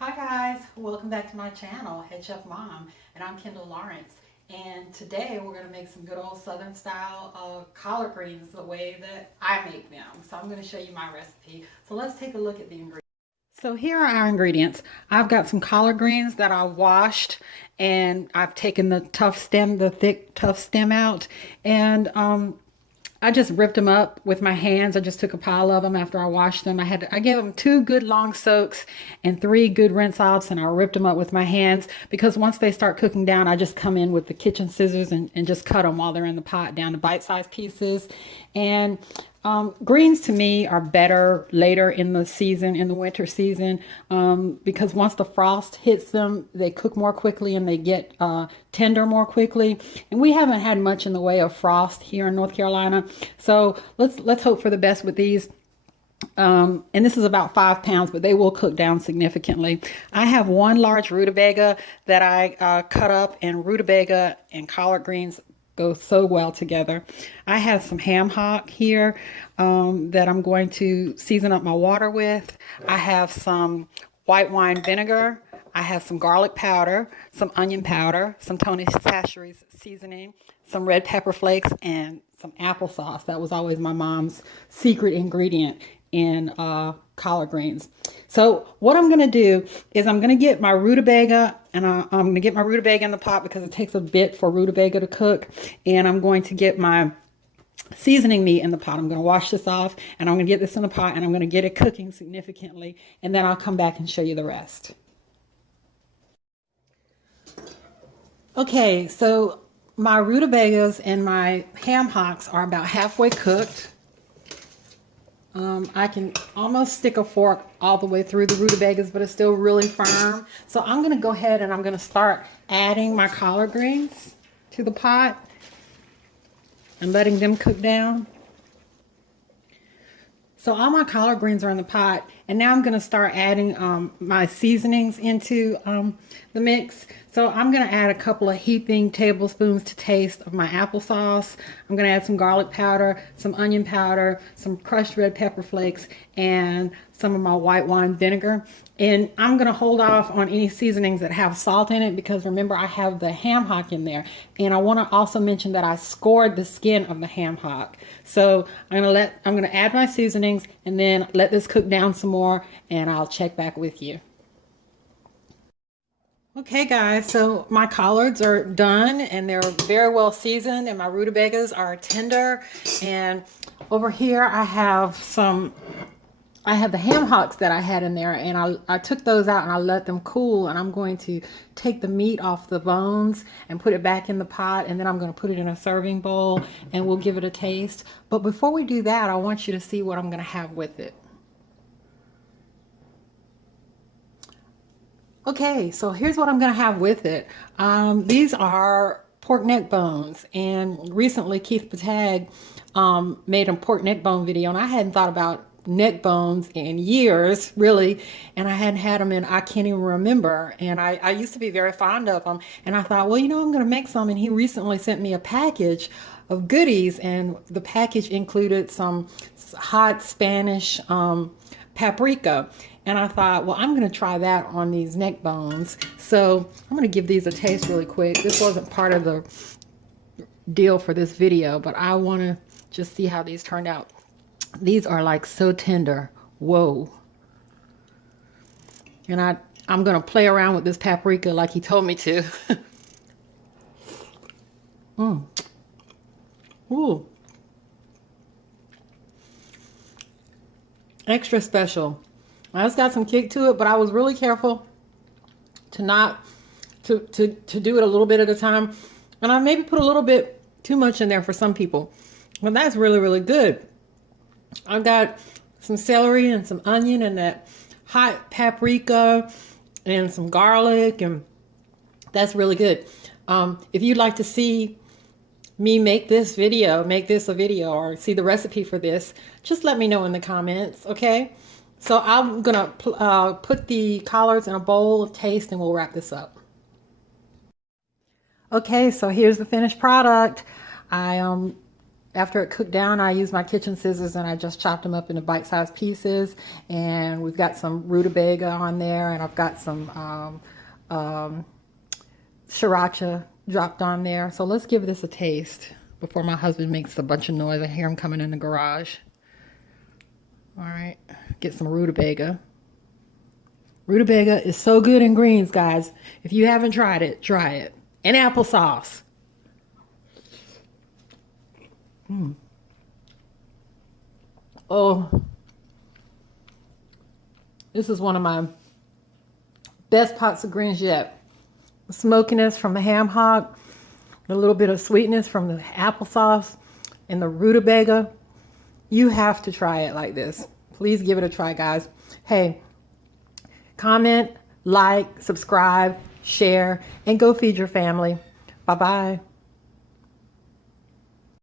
Hi guys, welcome back to my channel, Head Chef Mom, and I'm Kendall Lawrence. And today we're going to make some good old Southern style collard greens the way that I make them. So I'm going to show you my recipe. So let's take a look at the ingredients. So here are our ingredients. I've got some collard greens that I washed, and I've taken the thick tough stem out, and I just ripped them up with my hands. I just took a pile of them after I washed them. I gave them 2 good long soaks and 3 good rinse offs, and I ripped them up with my hands because once they start cooking down, I just come in with the kitchen scissors and just cut them while they're in the pot down to bite-sized pieces. And greens to me are better later in the season, in the winter season, because once the frost hits them, they cook more quickly and they get tender more quickly. And we haven't had much in the way of frost here in North Carolina, so let's hope for the best with these. And this is about 5 pounds, but they will cook down significantly. I have 1 large rutabaga that I cut up, and rutabaga and collard greens go so well together. I have some ham hock here that I'm going to season up my water with. I have some white wine vinegar. I have some garlic powder, some onion powder, some Tony Chachere's seasoning, some red pepper flakes, and some applesauce. That was always my mom's secret ingredient in collard greens. So what I'm going to do is I'm going to get my rutabaga, and I'm going to get my rutabaga in the pot because it takes a bit for rutabaga to cook. And I'm going to get my seasoning meat in the pot. I'm going to wash this off, and I'm going to get this in the pot, and I'm going to get it cooking significantly, and then I'll come back and show you the rest. Okay, so my rutabagas and my ham hocks are about halfway cooked. I can almost stick a fork all the way through the rutabagas, but it's still really firm. So I'm going to go ahead and I'm going to start adding my collard greens to the pot and letting them cook down. So all my collard greens are in the pot, and now I'm going to start adding my seasonings into the mix. So I'm going to add a couple of heaping tablespoons to taste of my applesauce. I'm going to add some garlic powder, some onion powder, some crushed red pepper flakes, and some of my white wine vinegar. And I'm going to hold off on any seasonings that have salt in it because remember I have the ham hock in there. And I want to also mention that I scored the skin of the ham hock. So I'm going to add my seasonings and then let this cook down some more, and I'll check back with you. Okay guys, so my collards are done and they're very well seasoned, and my rutabagas are tender. And over here I have the ham hocks that I had in there, and I took those out and I let them cool, and I'm going to take the meat off the bones and put it back in the pot, and then I'm going to put it in a serving bowl and we'll give it a taste. But before we do that, I want you to see what I'm going to have with it. Okay, so here's what I'm going to have with it. These are pork neck bones, and recently Keith Patag made a pork neck bone video, and I hadn't thought about neck bones in years, really, and I hadn't had them in, I can't even remember, and I used to be very fond of them, and I thought, well, you know, I'm going to make some, and he recently sent me a package of goodies, and the package included some hot Spanish paprika. And I thought, well, I'm going to try that on these neck bones. So I'm going to give these a taste really quick. This wasn't part of the deal for this video, but I want to just see how these turned out. These are like so tender. Whoa. And I'm going to play around with this paprika like he told me to. Ooh. Extra special. Now, it's got some kick to it, but I was really careful to not to do it a little bit at a time, and I maybe put a little bit too much in there for some people. But that's really, really good. I've got some celery and some onion and that hot paprika and some garlic, and that's really good. If you'd like to see me make this a video, or see the recipe for this, just let me know in the comments, okay? So I'm gonna put the collards in a bowl of taste, and we'll wrap this up. Okay, so here's the finished product. I after it cooked down, I used my kitchen scissors and I just chopped them up into bite-sized pieces. And we've got some rutabaga on there, and I've got some sriracha dropped on there. So let's give this a taste before my husband makes a bunch of noise. I hear him coming in the garage. All right, get some rutabaga. Rutabaga is so good in greens, guys. If you haven't tried it, try it. And applesauce. Oh, this is one of my best pots of greens yet. The smokiness from the ham hock, a little bit of sweetness from the applesauce, and the rutabaga. You have to try it like this. Please give it a try, guys. Hey, comment, like, subscribe, share, and go feed your family. Bye-bye.